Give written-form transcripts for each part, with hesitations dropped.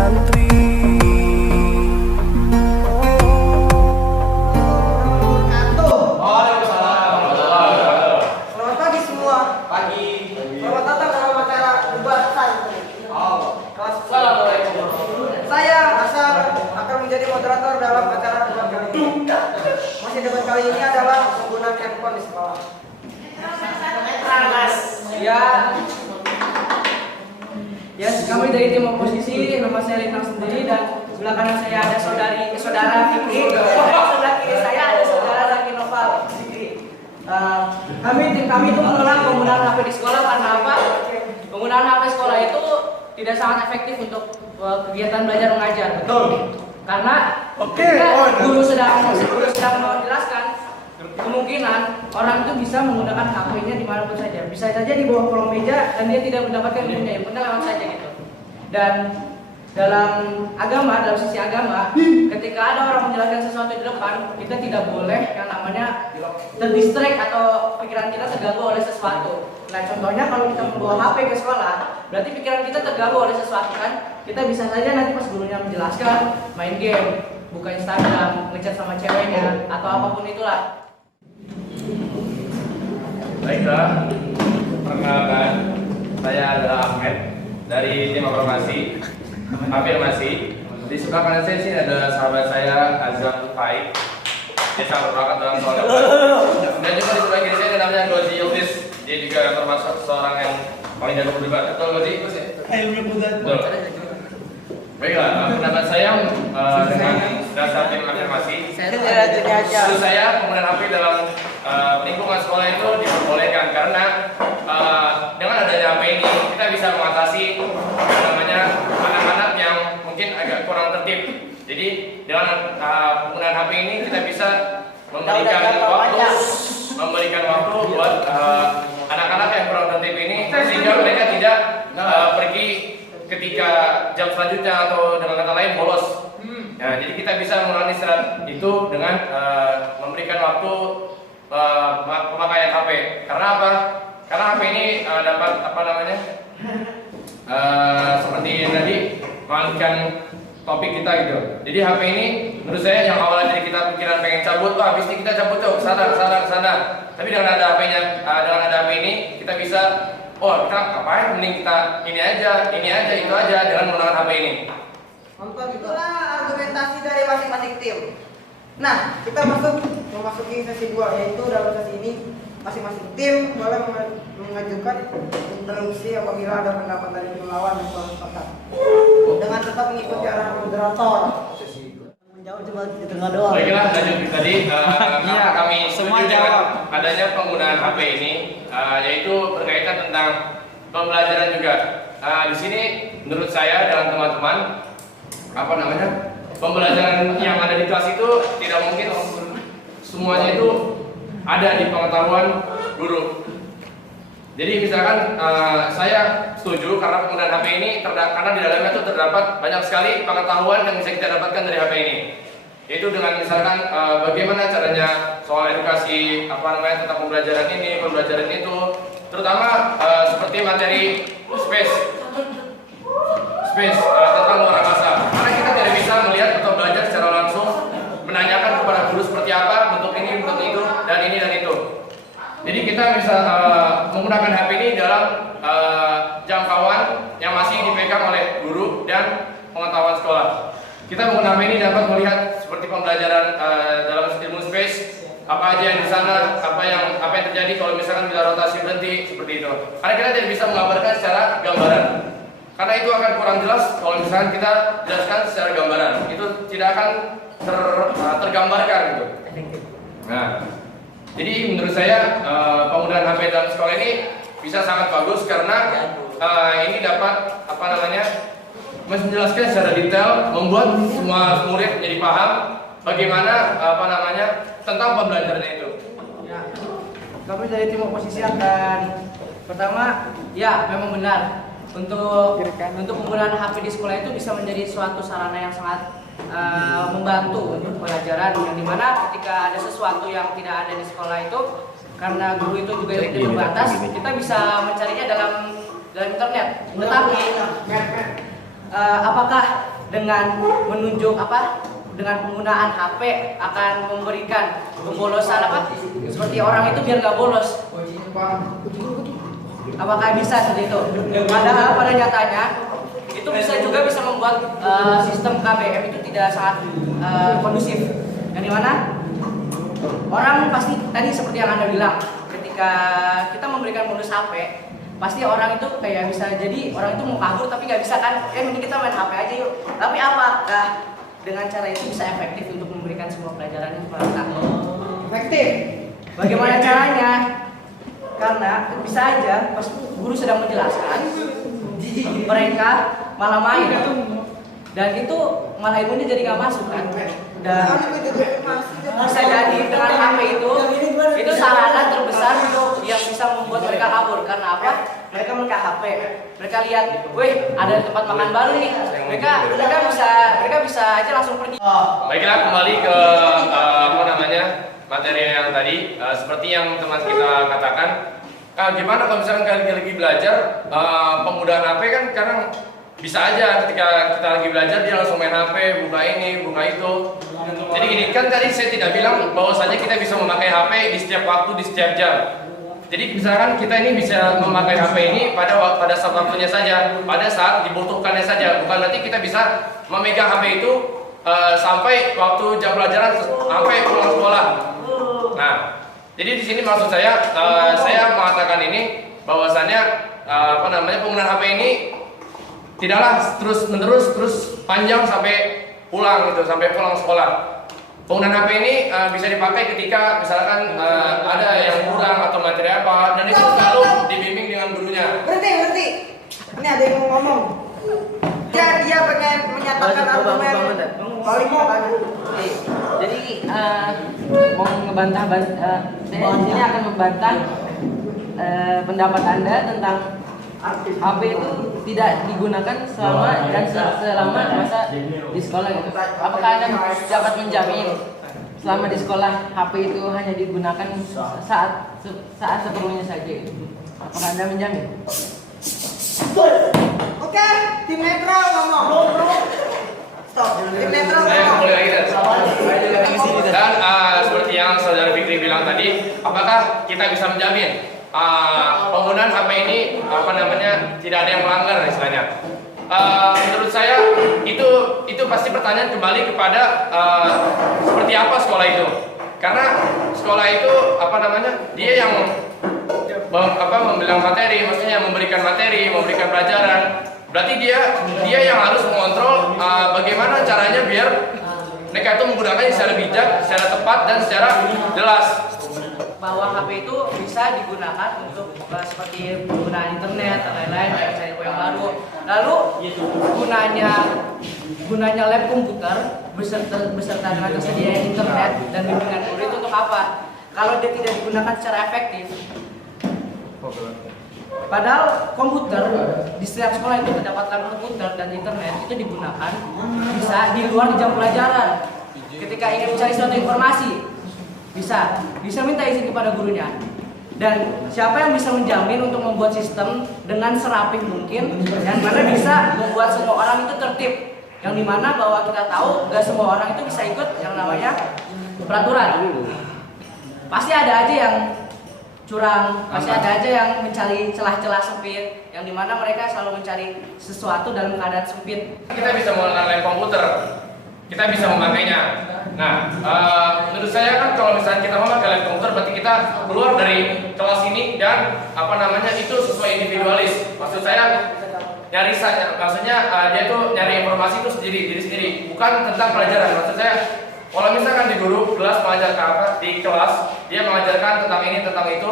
santri. Selamat pagi semua. Pagi. Selamat datang dalam acara debat santri. Kelas Assalamualaikum. Saya Asar akan menjadi moderator dalam acara debat kali ini. Masih debat kali ini adalah penggunaan handphone di sekolah. Ya, kami dari tim oposisi, nama saya Lintang sendiri dan sebelah kanan saya ada saudara Fikri, sebelah kiri saya ada saudara Zaki Noval. Tim kami itu menolak penggunaan HP di sekolah karena apa? Penggunaan HP sekolah itu tidak sangat efektif untuk kegiatan belajar mengajar. Betul. Karena ketika guru sedang menjelaskan, kemungkinan orang itu bisa menggunakan HP-nya dimanapun saja. Bisa saja di bawah kolong meja dan dia tidak mendapatkan ilmunya, yang penting lewat saja gitu. Dan dalam agama, dalam sisi agama, ketika ada orang menjelaskan sesuatu di depan, kita tidak boleh yang namanya terdistract atau pikiran kita terganggu oleh sesuatu. Nah, contohnya kalau kita membawa HP ke sekolah, berarti pikiran kita terganggu oleh sesuatu kan? Kita bisa saja nanti pas gurunya menjelaskan, main game, buka Instagram, ngechat sama ceweknya, atau apapun itulah. Baiklah, perkenalkan, saya adalah Ahmed dari tim afirmasi. Di sebelah kanan saya sini ada sahabat saya Azam Faik. Dia sangat berbakat dalam soal debat. Dan juga di sebelah kiri saya ada namanya Gozi Yildiz. Dia juga termasuk seorang yang paling jago berdebat. Betul Gozi? Betul. Baiklah, pendapat saya dengan dasar tim afirmasi. Menurut saya penggunaan HP dalam lingkungan sekolah itu diperbolehkan karena dengan adanya HP ini kita bisa mengatasi yang namanya anak-anak yang mungkin agak kurang tertib. Jadi dengan penggunaan HP ini kita bisa memberikan waktu buat anak-anak yang kurang tertib ini sehingga mereka tidak pergi ketika jam selanjutnya atau dengan kata lain bolos. Nah, jadi kita bisa mengurangi istirahat itu dengan memberikan waktu pemakaian HP. Karena apa? Karena HP ini dapat seperti yang tadi mengalihkan topik kita gitu. Jadi HP ini menurut saya yang awalnya jadi kita pikiran pengen cabut, habis ini kita cabut tuh kesana. Tapi dengan ada HP-nya, dengan ada HP ini kita bisa, kita ngapain? Mending kita ini aja, itu aja dengan menggunakan HP ini. Itulah argumentasi dari masing-masing tim. Nah, kita memasuki sesi 2, yaitu dalam sesi ini masing-masing tim boleh mengajukan interupsi apabila ada pendapat dari tim lawan yang telah sepakat. Dengan tetap mengikuti arahan moderator. Menjawab cuma di tengah doang. Baiklah, lanjut tadi kenapa kami setuju dengan adanya penggunaan HP ini, yaitu berkaitan tentang pembelajaran juga. Di sini menurut saya dan teman-teman pembelajaran yang ada di kelas itu tidak mungkin semuanya itu ada di pengetahuan guru. Jadi misalkan saya setuju karena penggunaan HP ini karena di dalamnya itu terdapat banyak sekali pengetahuan yang bisa kita dapatkan dari HP ini. Yaitu dengan misalkan bagaimana caranya soal edukasi tentang pembelajaran ini, pembelajaran itu, terutama seperti materi space tentang luar angkasa. Karena kita tidak bisa melihat atau belajar secara langsung menanyakan kepada guru seperti apa bentuk ini, bentuk itu, dan ini dan itu. Jadi kita bisa menggunakan HP ini dalam jangkauan yang masih dipegang oleh guru dan pengetahuan sekolah. Kita menggunakan HP ini dapat melihat seperti pembelajaran dalam ilmu space, apa aja yang di sana, apa yang terjadi kalau misalkan bila rotasi berhenti seperti itu. Karena kita tidak bisa menggambarkan secara gambaran. Karena itu akan kurang jelas kalau misalkan kita jelaskan secara gambaran. Itu tidak akan tergambarkan gitu. Nah, jadi menurut saya penggunaan HP dalam sekolah ini bisa sangat bagus karena ini dapat menjelaskan secara detail, membuat semua murid jadi paham bagaimana tentang pembelajaran itu. Ya, kami dari tim oposisi akan pertama, ya memang benar untuk penggunaan HP di sekolah itu bisa menjadi suatu sarana yang sangat membantu untuk pelajaran, yang dimana ketika ada sesuatu yang tidak ada di sekolah itu, karena guru itu juga tidak terbatas, kita bisa mencarinya dalam internet. Tetapi apakah dengan menunjuk dengan penggunaan HP akan memberikan pembolosan seperti orang itu biar nggak bolos? Apakah bisa seperti itu? Padahal pada nyatanya itu bisa membuat sistem KBM itu tidak sangat kondusif. Yang dimana orang pasti tadi seperti yang Anda bilang, ketika kita memberikan modus HP, pasti orang itu kayak bisa jadi orang itu mau kabur tapi nggak bisa kan? Mending kita main HP aja yuk. Tapi apakah dengan cara itu bisa efektif untuk memberikan sebuah pelajaran yang mereka? Efektif. Bagaimana caranya? Karena bisa aja pas guru sedang menjelaskan, mereka malah main, dan itu malah ilmunya jadi nggak masuk kan? Dan bisa jadi dengan HP itu sarana terbesar yang bisa membuat mereka kabur. Karena apa? Mereka buka HP, mereka lihat, wih ada tempat makan baru nih, mereka bisa aja langsung pergi. Baiklah, kembali ke materi yang tadi. Seperti yang teman kita katakan, gimana kalau misalkan kalian lagi belajar, penggunaan HP kan kadang bisa aja ketika kita lagi belajar dia langsung main HP, buka ini, buka itu. Jadi gini, kan tadi saya tidak bilang bahwasanya kita bisa memakai HP di setiap waktu, di setiap jam. Jadi misalkan kita ini bisa memakai HP ini pada saat waktunya saja, pada saat dibutuhkannya saja. Bukan berarti kita bisa memegang HP itu sampai waktu jam pelajaran sampai pulang sekolah. Nah, jadi di sini maksud saya mengatakan ini bahwasannya penggunaan HP ini tidaklah terus panjang sampai pulang gitu, sampai pulang sekolah. Penggunaan HP ini bisa dipakai ketika misalkan ada yang kurang atau materi apa, dan itu selalu dibimbing dengan gurunya. Berhenti. Ini ada yang mau ngomong. Dia pengen menyatakan argumen. Paling mau kan? Jadi mau ngebantah, saya di sini akan membantah pendapat Anda tentang HP itu tidak digunakan selama masa di sekolah gitu. Apakah Anda dapat menjamin selama di sekolah HP itu hanya digunakan saat seperlunya saja? Apakah Anda menjamin? Oke, tim netral ngomong. Stop. Tim netral Saya ngomong. mulai lagi dan seperti yang saudara Fikri bilang tadi, apakah kita bisa menjamin penggunaan HP ini tidak ada yang melanggar istilahnya? Menurut saya itu pasti pertanyaan kembali kepada seperti apa sekolah itu. Karena sekolah itu dia yang membilang materi, maksudnya memberikan materi, memberikan pelajaran. Berarti dia yang harus mengontrol bagaimana caranya biar mereka itu menggunakannya secara bijak, secara tepat, dan secara jelas. Bahwa HP itu bisa digunakan untuk seperti penggunaan internet dan lain-lain, kayak cari info yang baru. Lalu gunanya lab komputer beserta dengan tersedia internet dan bimbingan guru itu untuk apa? Kalau dia tidak digunakan secara efektif, padahal komputer di setiap sekolah itu terdapat lab komputer dan internet itu digunakan bisa di luar jam pelajaran. Ketika ingin mencari suatu informasi, bisa minta izin kepada gurunya. Dan siapa yang bisa menjamin untuk membuat sistem dengan serapih mungkin, yang mana bisa membuat semua orang itu tertib, yang dimana bahwa kita tahu gak semua orang itu bisa ikut yang namanya peraturan. Pasti ada aja yang curang, pasti ada aja yang mencari celah-celah sempit, yang dimana mereka selalu mencari sesuatu dalam keadaan sempit. Kita bisa menggunakan lab komputer, kita bisa memakainya. Nah, menurut saya kan kalau misalnya kita memakai lab komputer, berarti kita keluar dari kelas ini dan itu sesuai individualis. Maksud saya maksudnya dia tuh nyari informasi itu diri sendiri, bukan tentang pelajaran. Maksud saya kalau misalkan di guru kelas mengajarkan di kelas dia mengajarkan tentang ini tentang itu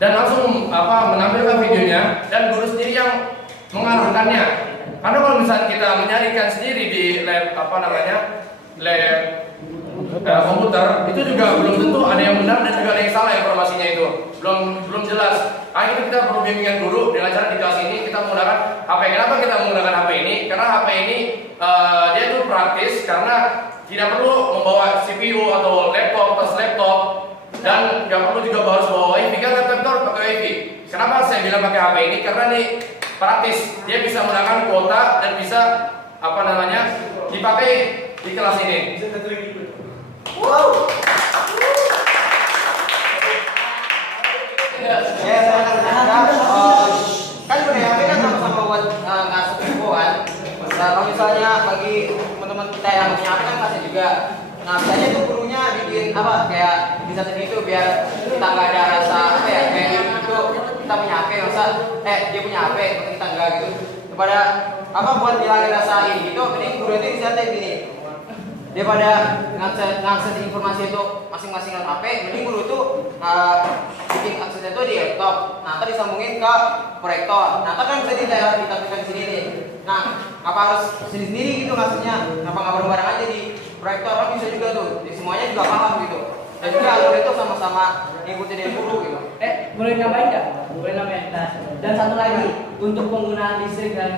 dan langsung menampilkan videonya dan guru sendiri yang mengarahkannya. Karena kalau misalnya kita menyarikan sendiri di lab lab komputer itu juga belum tentu ada yang benar dan juga ada yang salah informasinya itu belum jelas. Akhirnya kita perlu bimbingan guru dengan cara di kelas ini kita menggunakan HP. Kenapa kita menggunakan HP ini? Karena HP ini dia itu praktis karena tidak perlu membawa CPU atau laptop dan nggak perlu juga harus bawa WiFi. Kan laptop pakai WiFi. Kenapa saya bilang pakai HP ini? Karena nih praktis. Dia bisa menggunakan kuota dan bisa apa namanya dipakai di kelas ini. Wow. Ya, saya akan menanyakan, kan budaya HP kan sama-sama buat ngasih info kan. Nah, kalau misalnya bagi teman-teman kita yang punya HP kan pasti juga. Nah, biasanya tuh gurunya bikin apa kayak bisa segitu biar kita nggak ada rasa apa ya kayak gitu kita punya HP masa dia punya HP masa kita enggak gitu. Daripada apa buat hilangin rasa ini gitu, mending guru itu bisa gini. Daripada ngakses informasi itu masing-masing HP, mending guru itu bikin aksesnya itu di laptop. Nah, ntar disambungin ke proyektor. Nah, ntar kan bisa ditampilkan di sini nih. Nah, apa harus sendiri-sendiri gitu maksudnya? Kenapa nggak bareng-bareng aja di proyektor? Kan bisa juga tuh. Jadi semuanya juga paham gitu. Dan juga alur itu sama-sama ngikutin dari guru gitu. Boleh nambahin nggak? Boleh nambahin. Nah, dan satu lagi untuk penggunaan listrik dan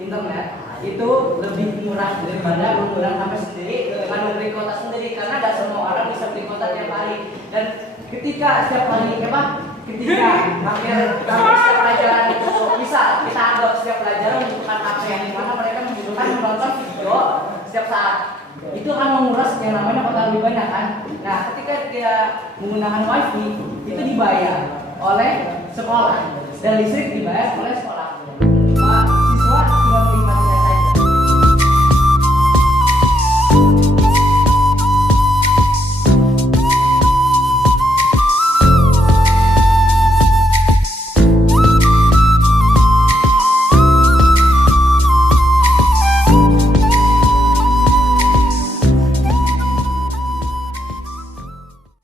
internet itu lebih murah daripada menggunakan HP sendiri dengan membeli kuota sendiri karena nggak semua orang bisa beli kuota tiap hari dan ketika setiap hari ketika hampir setiap pelajaran itu bisa kita anggap setiap pelajaran membutuhkan HP yang dimana mereka membutuhkan menonton video setiap saat itu akan menguras yang namanya kuota lebih banyak kan. Nah, ketika dia menggunakan wifi itu dibayar oleh sekolah dan listrik dibayar oleh sekolah.